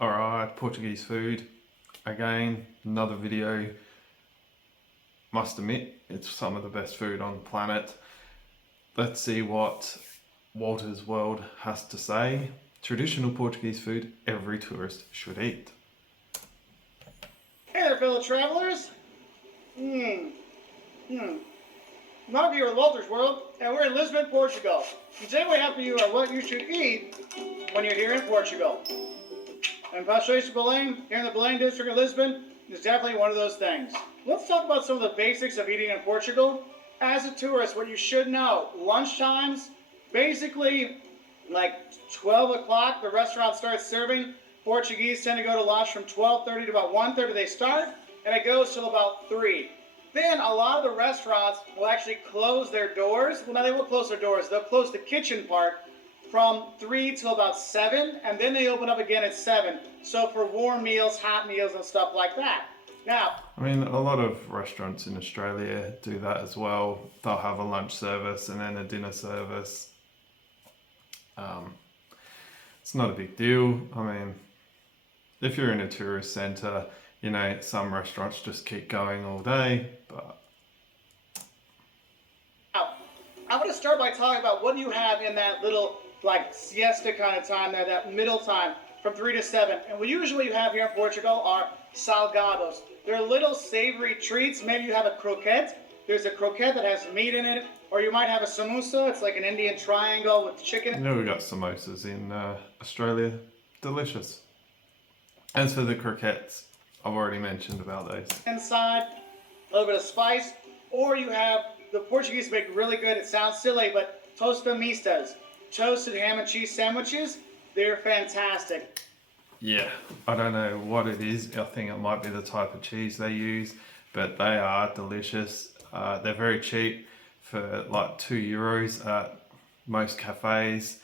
Alright, Portuguese food. Again, another video. Must admit, it's some of the best food on the planet. Let's see what Walter's World has to say. Traditional Portuguese food every tourist should eat. Hey there, fellow travelers. Mark here with Walter's World, and we're in Lisbon, Portugal. And today we have for you are what you should eat when you're here in Portugal. And Pastéis de Belém, here in the Belém district of Lisbon, is definitely one of those things. Let's talk about some of the basics of eating in Portugal. As a tourist, what you should know, lunchtimes, basically like 12 o'clock, the restaurant starts serving. Portuguese tend to go to lunch from 12:30 to about 1:30 they start, and it goes till about 3. Then a lot of the restaurants will actually close their doors. Well, no, they won't close their doors. They'll close the kitchen part from 3 till about 7, and then they open up again at 7. So for warm meals, hot meals, and stuff like that. Now, I mean, a lot of restaurants in Australia do that as well. They'll have a lunch service and then a dinner service. It's not a big deal. I mean, if you're in a tourist centre, you know, some restaurants just keep going all day, but... Now, I'm going to start by talking about what you have in that little, like, siesta kind of time there, that middle time from 3 to 7. And what usually you have here in Portugal are salgados. They're little savory treats. Maybe you have a croquette. There's a croquette that has meat in it. Or you might have a samosa. It's like an Indian triangle with chicken. You know, we got samosas in Australia. Delicious. As for the croquettes, I've already mentioned about those. Inside, a little bit of spice. Or you have, the Portuguese make really good, it sounds silly, but tostamistas. Toasted ham and cheese sandwiches. They're fantastic. Yeah, I don't know what it is. I think it might be the type of cheese they use, but they are delicious. They're very cheap for like €2 at most cafes.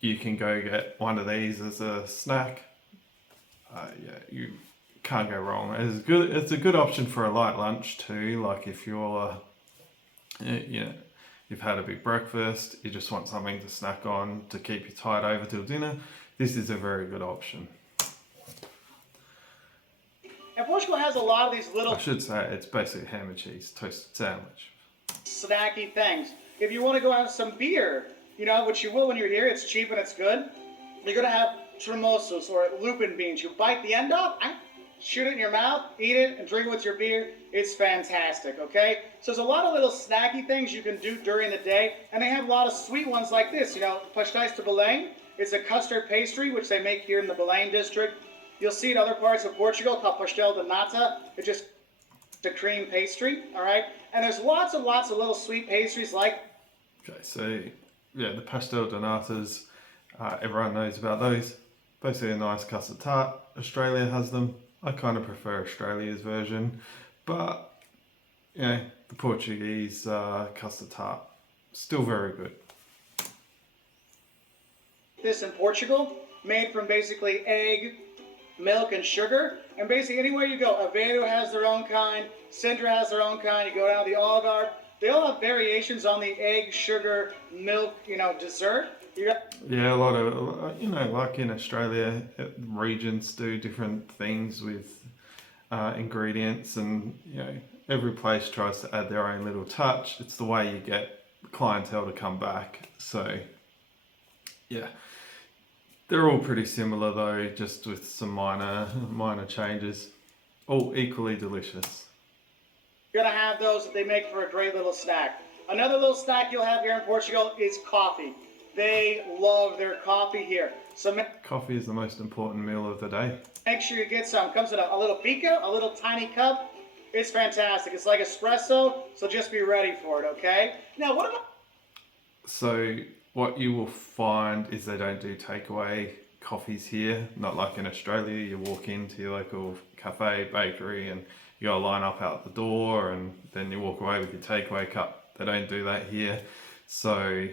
You can go get one of these as a snack. Yeah, you can't go wrong. It's good. It's a good option for a light lunch too. Like if you're, you've had a big breakfast, you just want something to snack on to keep you tied over till dinner. This is a very good option. And Portugal has a lot of these little... I should say it's basically ham and cheese toasted sandwich. snacky things. If you want to go have some beer, you know, which you will when you're here, it's cheap and it's good. You're going to have tremosos or lupin beans. You bite the end off, shoot it in your mouth, eat it, and drink it with your beer. It's fantastic, okay? So there's a lot of little snacky things you can do during the day, and they have a lot of sweet ones like this. You know, pastéis de Belém. It's a custard pastry, which they make here in the Belém district. You'll see in other parts of Portugal called Pastel de Nata. It's just a cream pastry, all right? And there's lots and lots of little sweet pastries like... Okay, so yeah, the Pastel de Natas, everyone knows about those. Basically a nice custard tart. Australia has them. I kind of prefer Australia's version, but you know, the Portuguese custard tart, still very good. This in Portugal, made from basically egg, milk, and sugar. And basically anywhere you go, Aveiro has their own kind, Sintra has their own kind, you go down to the Algarve, they all have variations on the egg, sugar, milk, you know, dessert. Yeah, a lot of, you know, like in Australia, regions do different things with ingredients, and you know, every place tries to add their own little touch. It's the way you get clientele to come back. So yeah, they're all pretty similar though, just with some minor changes. All equally delicious. You're gonna have those that they make for a great little snack. Another little snack you'll have here in Portugal is coffee. They love their coffee here. So coffee is the most important meal of the day. Make sure you get some. It comes in a little beaker, a little tiny cup. It's fantastic. It's like espresso, so just be ready for it, okay? Now, what about... So what you will find is they don't do takeaway coffees here. Not like in Australia, you walk into your local cafe, bakery, and you gotta line up out the door, and then you walk away with your takeaway cup. They don't do that here. So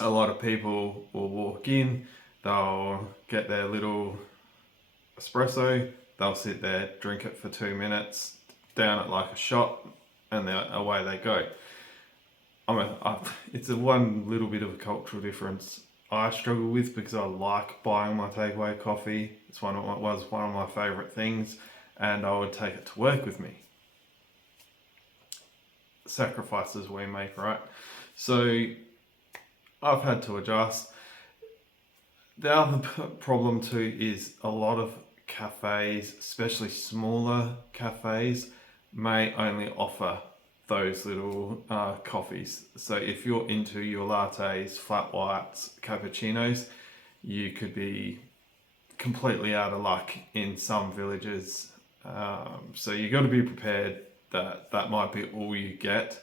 a lot of people will walk in, they'll get their little espresso, they'll sit there, drink it for 2 minutes, down it like a shot, and away they go. It's one little bit of a cultural difference. I struggle with because I like buying my takeaway coffee. It's was one of my favourite things, and I would take it to work with me. Sacrifices we make, right? So I've had to adjust. The other problem too is a lot of cafes, especially smaller cafes, may only offer those little coffees. So if you're into your lattes, flat whites, cappuccinos, you could be completely out of luck in some villages. So you got to be prepared that that might be all you get.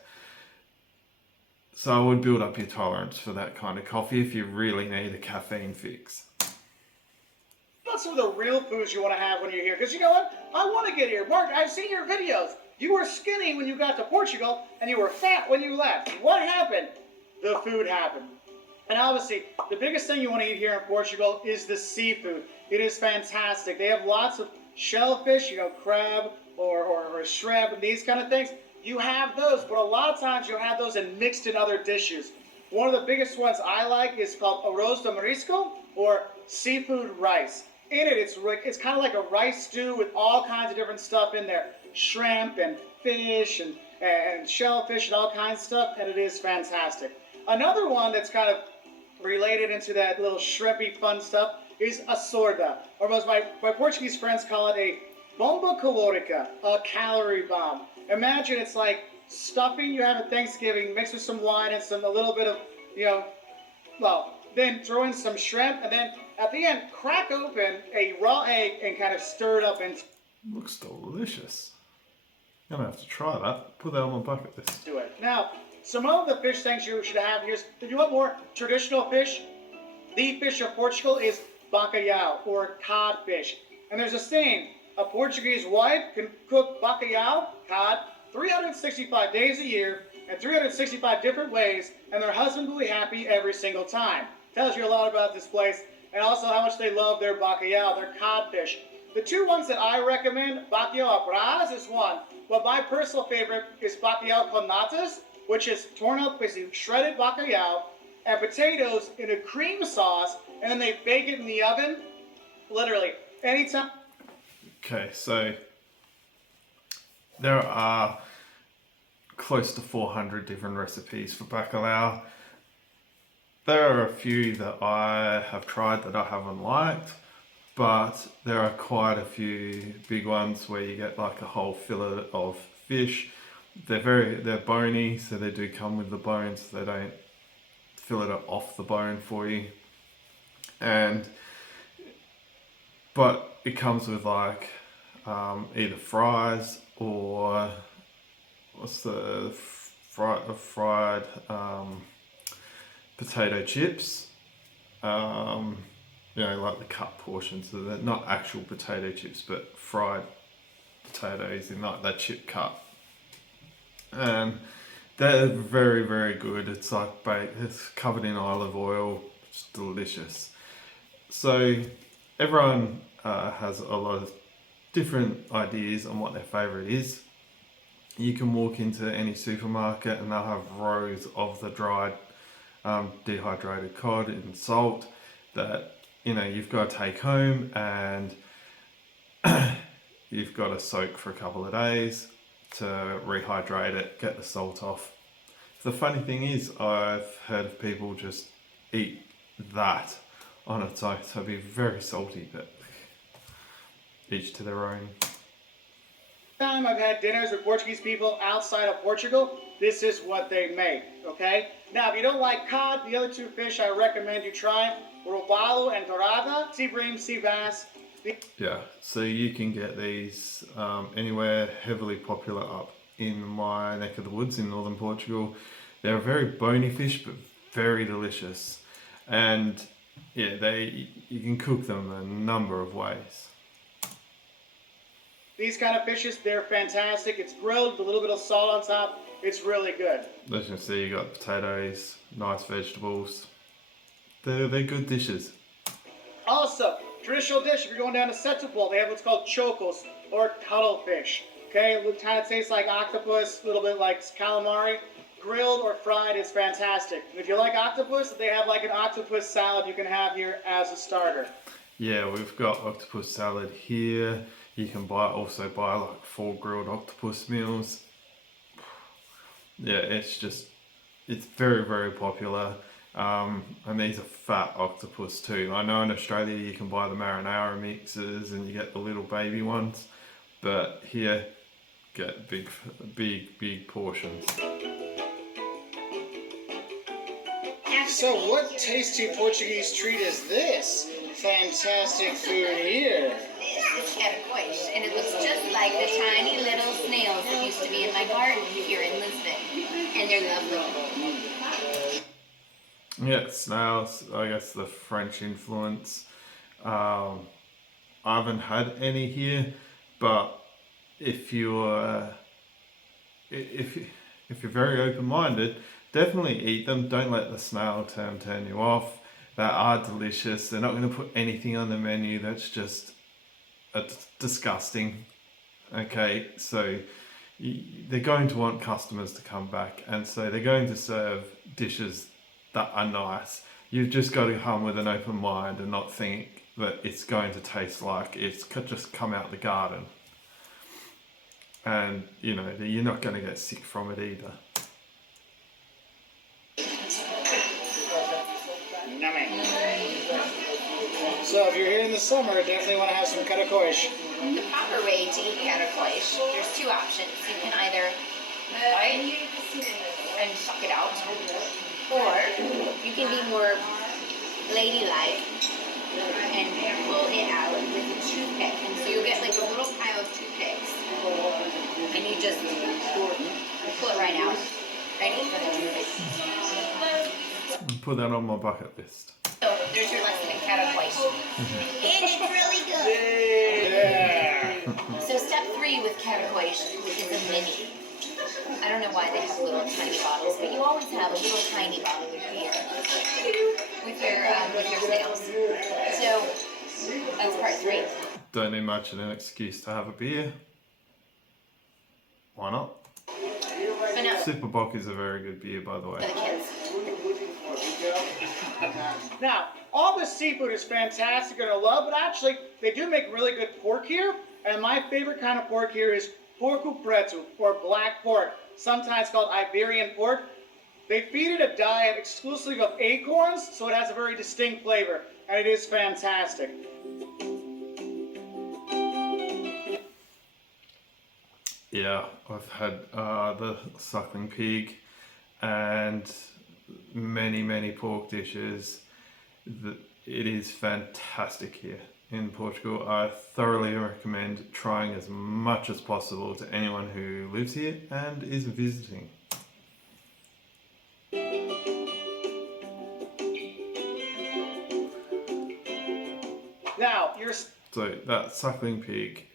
So I would build up your tolerance for that kind of coffee if you really need a caffeine fix. What's some of the real foods you want to have when you're here? Because you know what? I want to get here. Mark, I've seen your videos. You were skinny when you got to Portugal, and you were fat when you left. What happened? The food happened. And obviously, the biggest thing you want to eat here in Portugal is the seafood. It is fantastic. They have lots of shellfish, you know, crab or shrimp and these kind of things. You have those, but a lot of times you'll have those and mixed in other dishes. One of the biggest ones I like is called arroz de marisco, or seafood rice. In it, it's kind of like a rice stew with all kinds of different stuff in there. Shrimp and fish and shellfish and all kinds of stuff, and it is fantastic. Another one that's kind of related into that little shrimpy fun stuff is a sorda, or as my Portuguese friends call it, a bomba calórica, a calorie bomb. Imagine it's like stuffing you have at Thanksgiving mixed with some wine and a little bit of, you know, well, then throw in some shrimp, and then at the end, crack open a raw egg and kind of stir it up into Looks delicious. I'm gonna have to try that. Put that on my bucket list. it. Now, some of the fish things you should have here is, if you want more traditional fish, the fish of Portugal is bacalhau, or codfish. And there's a saying, a Portuguese wife can cook bacalhau, cod, 365 days a year, and 365 different ways, and their husband will be happy every single time. Tells you a lot about this place, and also how much they love their bacalhau, their codfish. The two ones that I recommend, bacalhau à is one, but my personal favorite is bacalhau con natas, which is torn up, basically shredded bacalhau, and potatoes in a cream sauce, and then they bake it in the oven, literally, anytime. Okay, so there are close to 400 different recipes for bacalhau. There are a few that I have tried that I haven't liked, but there are quite a few big ones where you get like a whole fillet of fish. They're bony, so they do come with the bones. They don't fillet it off the bone for you, but it comes with like either fries or what's the fried potato chips. You know, like the cut portions, so they're not actual potato chips, but fried potatoes in like that chip cut. And they're very, very good. It's like it's covered in olive oil. It's delicious. So everyone has a lot of different ideas on what their favorite is. You can walk into any supermarket and they'll have rows of the dried dehydrated cod and salt that, you know, you've got to take home and you've got to soak for a couple of days to rehydrate it, get the salt off. The funny thing is, I've heard of people just eat that on its own, so it'd be very salty, but each to their own. Time I've had dinners with Portuguese people outside of Portugal, this is what they make, okay? Now, if you don't like cod, the other two fish I recommend you try robalo and dorada, sea bream, sea bass. Yeah, so you can get these anywhere. Heavily popular up in my neck of the woods in northern Portugal. They're a very bony fish, but very delicious. And yeah, you can cook them a number of ways. These kind of fishes, they're fantastic. It's grilled with a little bit of salt on top. It's really good. As you can see, you got potatoes, nice vegetables. They're good dishes. Also, traditional dish, if you're going down to Setúbal, they have what's called chocos, or cuttlefish. Okay, it kind of tastes like octopus, a little bit like calamari. grilled or fried is fantastic. And if you like octopus, they have like an octopus salad you can have here as a starter. Yeah, we've got octopus salad here. You can also buy like 4 grilled octopus meals. Yeah, it's very, very popular. And these are fat octopus too. I know in Australia you can buy the marinara mixes and you get the little baby ones, but here get big portions. So what tasty Portuguese treat is this? Fantastic food here. It's catacoish, and it looks just like the tiny little snails that used to be in my garden here in Lisbon, and they're lovely. Yeah, snails, I guess the French influence. I haven't had any here, but if you're very open-minded, definitely eat them. Don't let the snail turn you off. They are delicious. They're not going to put anything on the menu that's just disgusting. Okay, so they're going to want customers to come back, and so they're going to serve dishes that are nice. You've just got to come with an open mind and not think that it's going to taste like it's just come out the garden. And you know, you're not going to get sick from it either. So if you're here in the summer, definitely want to have some catacoish. The proper way to eat catacoish, there's 2 options. You can either bite and suck it out, or you can be more ladylike and pull it out with a toothpick. And so you'll get like a little pile of toothpicks, and you just pull it right out. Ready for the toothpick? Put that on my bucket list. So there's your lesson in catacoish. And it's really good. Yeah. So step 3 with catacoish is a mini. I don't know why they have little tiny bottles, but you always have a little tiny bottle of beer with your snails. So that's part 3. Don't need much of an excuse to have a beer. Why not? But no, Superbock is a very good beer, by the for way. the kids. Now, all this seafood is fantastic and I love, but actually, they do make really good pork here. And my favorite kind of pork here is porco preto, or black pork, sometimes called Iberian pork. They feed it a diet exclusively of acorns, so it has a very distinct flavor, and it is fantastic. Yeah, I've had the suckling pig and many pork dishes. It is fantastic here in Portugal. I thoroughly recommend trying as much as possible to anyone who lives here and is visiting. Now, So that suckling pig,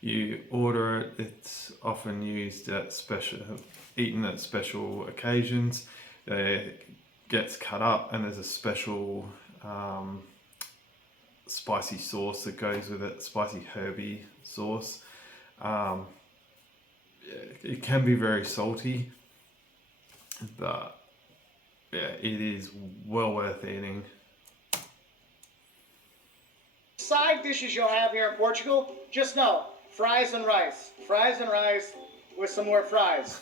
you order it. It's often used eaten at special occasions. It gets cut up, and there's a special spicy sauce that goes with it, spicy herby sauce. It can be very salty, but yeah, it is well worth eating. side dishes you'll have here in Portugal, just know, fries and rice. Fries and rice with some more fries.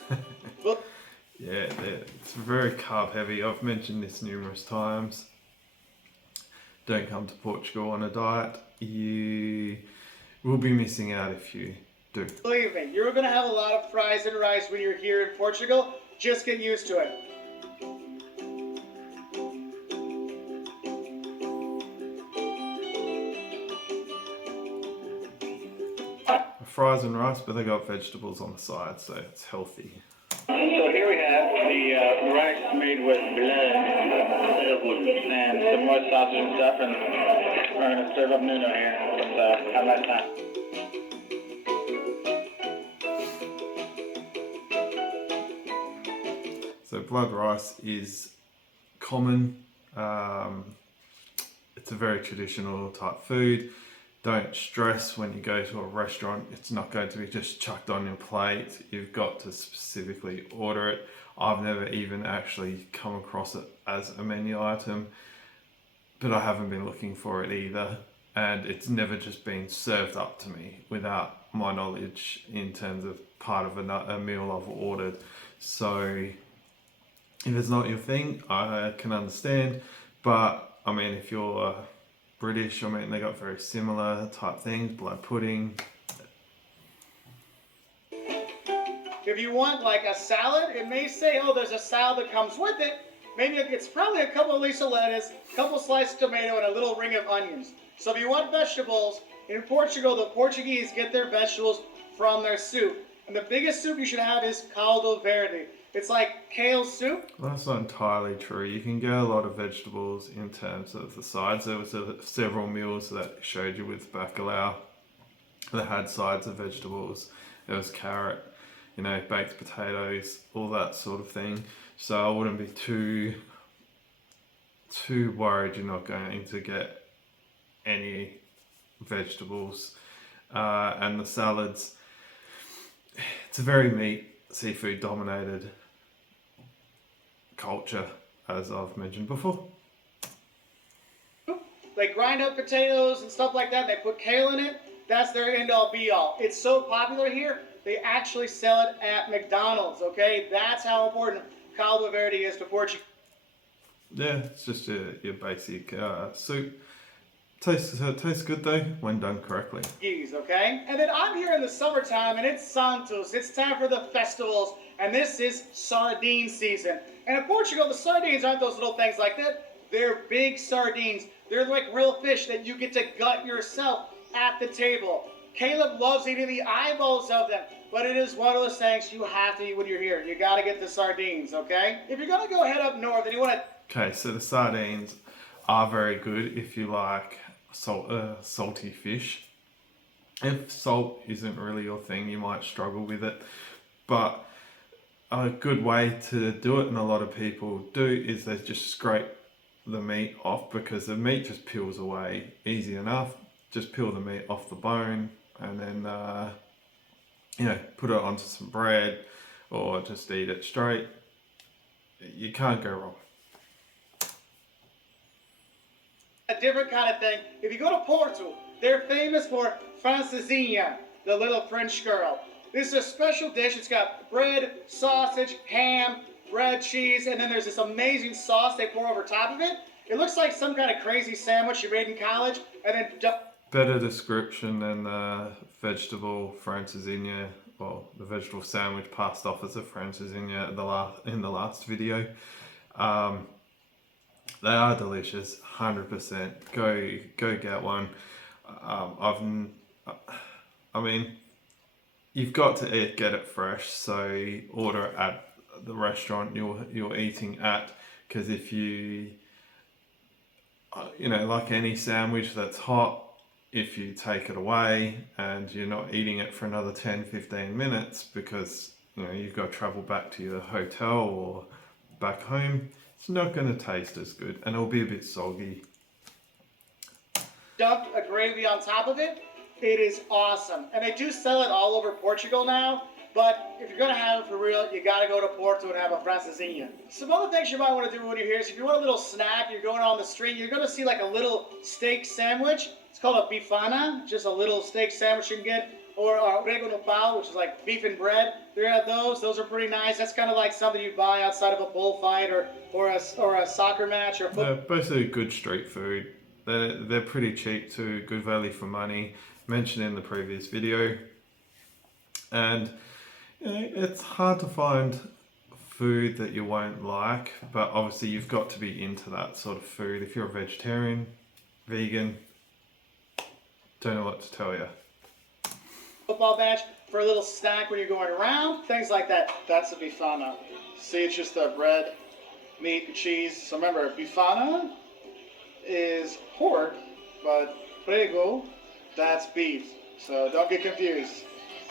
Yeah, it's very carb heavy. I've mentioned this numerous times. Don't come to Portugal on a diet. You will be missing out if you do. Believe me, you're going to have a lot of fries and rice when you're here in Portugal. Just get used to it. Fries and rice, but they got vegetables on the side, so it's healthy. So here we have the rice made with blood and some more sausage and stuff, and we're going to serve up Nuno here. So have a nice time. So blood rice is common. It's a very traditional type food. don't stress when you go to a restaurant. It's not going to be just chucked on your plate. You've got to specifically order it. I've never even actually come across it as a menu item, but I haven't been looking for it either. And it's never just been served up to me without my knowledge in terms of part of a meal I've ordered. So if it's not your thing, I can understand. But I mean, if you're British, I mean, they got very similar type things, blood pudding. If you want like a salad, it may say, oh, there's a salad that comes with it. Maybe it's probably a couple of leaves of lettuce, a couple of sliced tomato, and a little ring of onions. So if you want vegetables, in Portugal, the Portuguese get their vegetables from their soup. And the biggest soup you should have is Caldo Verde. It's like kale soup. Well, that's not entirely true. You can get a lot of vegetables in terms of the sides. There was several meals that showed you with Bacalhau that had sides of vegetables. There was carrot, you know, baked potatoes, all that sort of thing. So I wouldn't be too worried you're not going to get any vegetables. And the salads, it's a very meat, seafood dominated culture, as I've mentioned before. They grind up potatoes and stuff like that. They put kale in it. That's their end all be all. It's so popular here, they actually sell it at McDonald's, okay? That's how important Caldo Verde is to Portugal. Yeah, it's just your basic soup. Tastes good though when done correctly. Okay? And then I'm here in the summertime and it's Santos. It's time for the festivals. And this is sardine season. And in Portugal, the sardines aren't those little things like that. They're big sardines. They're like real fish that you get to gut yourself at the table. Caleb loves eating the eyeballs of them. But it is one of those things you have to eat when you're here. You got to get the sardines, okay? If you're going to go head up north and you want to... Okay, so the sardines are very good if you like salty fish. If salt isn't really your thing, you might struggle with it. But a good way to do it, and a lot of people do, is they just scrape the meat off, because the meat just peels away easy enough. Just peel the meat off the bone and then you know, put it onto some bread or just eat it straight. You can't go wrong. A different kind of thing. If you go to Portugal, they're famous for Francesinha, the little French girl. This is a special dish. It's got bread, sausage, ham, bread, cheese, and then there's this amazing sauce they pour over top of it. It looks like some kind of crazy sandwich you made in college, and then... Better description than the vegetable Francesinha, well, the vegetable sandwich passed off as a Francesinha in the last video. They are delicious, 100%. Go get one. I mean, you've got to get it fresh, so order it at the restaurant you're eating at, because if you know, like any sandwich that's hot, if you take it away and you're not eating it for another 10-15 minutes because, you know, you've got to travel back to your hotel or back home, it's not going to taste as good and it'll be a bit soggy. Dump a gravy on top of it. It is awesome. And they do sell it all over Portugal now. But if you're going to have it for real, you got to go to Porto and have a Francesinha. Some other things you might want to do when you're here is if you want a little snack, you're going on the street, you're going to see like a little steak sandwich. It's called a bifana, just a little steak sandwich you can get. Or rego no pau, which is like beef and bread. They have those. Those are pretty nice. That's kind of like something you'd buy outside of a bullfight or a soccer match or football. They're basically good street food. They're pretty cheap too, good value for money. Mentioned in the previous video. And you know, it's hard to find food that you won't like, but obviously you've got to be into that sort of food. If you're a vegetarian, vegan, don't know what to tell you. Football match for a little snack when you're going around, things like that. That's a bifana. See, it's just bread, meat, and cheese. So remember, bifana is pork, but prego, that's beef. So don't get confused.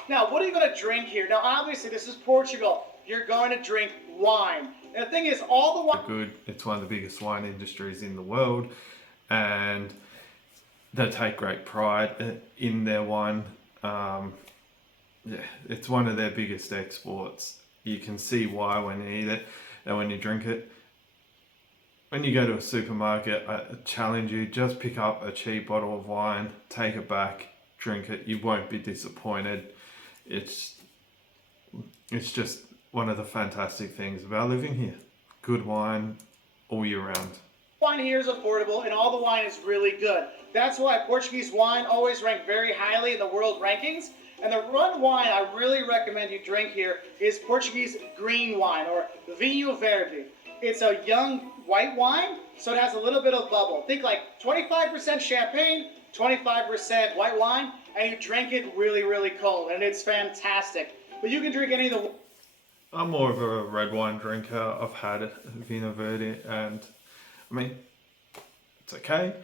Now, what are you going to drink here? Now, obviously, this is Portugal. You're going to drink wine. And the thing is, all the wine... Good. It's one of the biggest wine industries in the world. And they take great pride in their wine. Yeah, it's one of their biggest exports. You can see why when you eat it and when you drink it. When you go to a supermarket, I challenge you, just pick up a cheap bottle of wine, take it back, drink it. You won't be disappointed. It's just one of the fantastic things about living here. Good wine all year round. Wine here is affordable and all the wine is really good. That's why Portuguese wine always ranked very highly in the world rankings. And the one wine I really recommend you drink here is Portuguese green wine, or Vinho Verde. It's a young white wine, so it has a little bit of bubble. Think like 25% champagne, 25% white wine, and you drink it really, really cold, and it's fantastic. But you can drink any of the... I'm more of a red wine drinker. I've had Vinho Verde, and I mean, it's okay.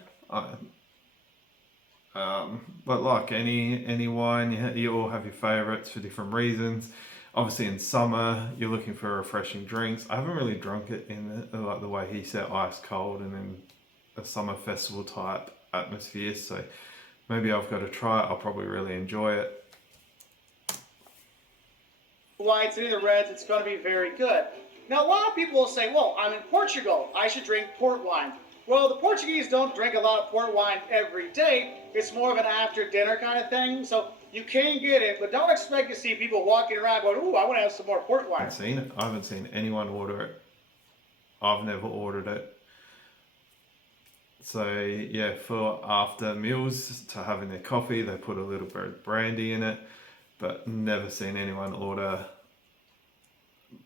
But like any wine, you all have your favourites for different reasons. Obviously in summer, you're looking for refreshing drinks. I haven't really drunk it in like the way he said, ice cold and in a summer festival type atmosphere. So maybe I've got to try it. I'll probably really enjoy it. whites and the reds, it's going to be very good. Now, a lot of people will say, well, I'm in Portugal, I should drink port wine. Well, the Portuguese don't drink a lot of port wine every day. It's more of an after dinner kind of thing. So you can get it, but don't expect to see people walking around going, ooh, I want to have some more port wine. I haven't seen it. I haven't seen anyone order it. I've never ordered it. So yeah, for after meals to having their coffee, they put a little bit of brandy in it, but never seen anyone order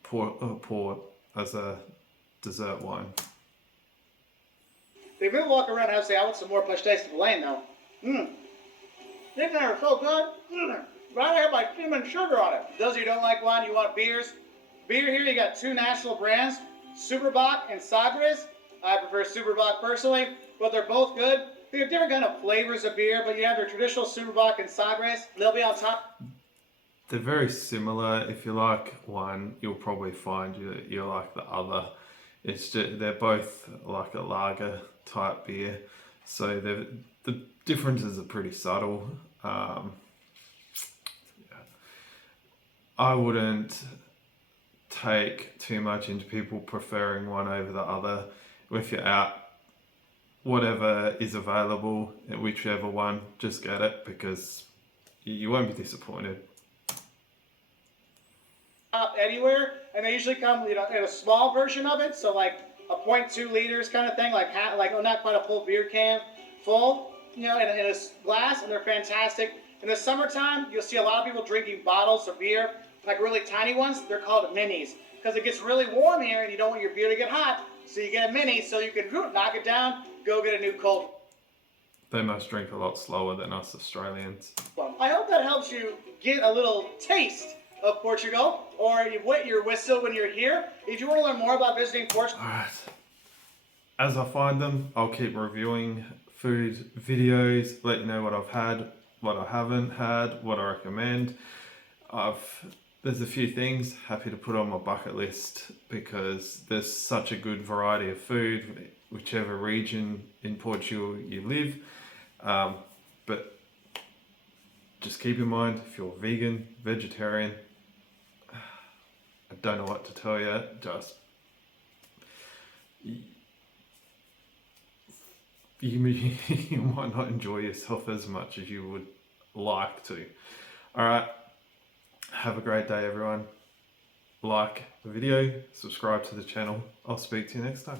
port as a dessert wine. They will walk around and say, I want some more pastéis de Belém though. These are so good. Right, I have my cinnamon sugar on it. Those of you who don't like wine, you want beers. Beer here, you got two national brands, Superbock and Sagres. I prefer Superbock personally, but they're both good. They have different kind of flavors of beer, but you have your traditional Superbock and Sagres. They'll be on top. They're very similar. If you like one, you'll probably find you like the other. It's just, they're both like a lager type beer, so the differences are pretty subtle. Yeah. I wouldn't take too much into people preferring one over the other. If you're out, whatever is available, whichever one, just get it because you won't be disappointed. Anywhere, and they usually come, in a small version of it, so like a 0.2 liters kind of thing, like not quite a full beer can full, in a glass, and they're fantastic. In the summertime, you'll see a lot of people drinking bottles of beer, like really tiny ones. They're called minis because it gets really warm here, and you don't want your beer to get hot, so you get a mini, so you can knock it down, go get a new cold. They must drink a lot slower than us Australians. I hope that helps you get a little taste of Portugal, or you wet your whistle when you're here. If you want to learn more about visiting Portugal, Alright, as I find them, I'll keep reviewing food videos, let you know what I've had, what I haven't had, what I recommend. There's a few things happy to put on my bucket list because there's such a good variety of food, whichever region in Portugal you live. But just keep in mind, if you're vegan, vegetarian, I don't know what to tell you, just you might not enjoy yourself as much as you would like to. Alright, have a great day everyone. Like the video, subscribe to the channel. I'll speak to you next time.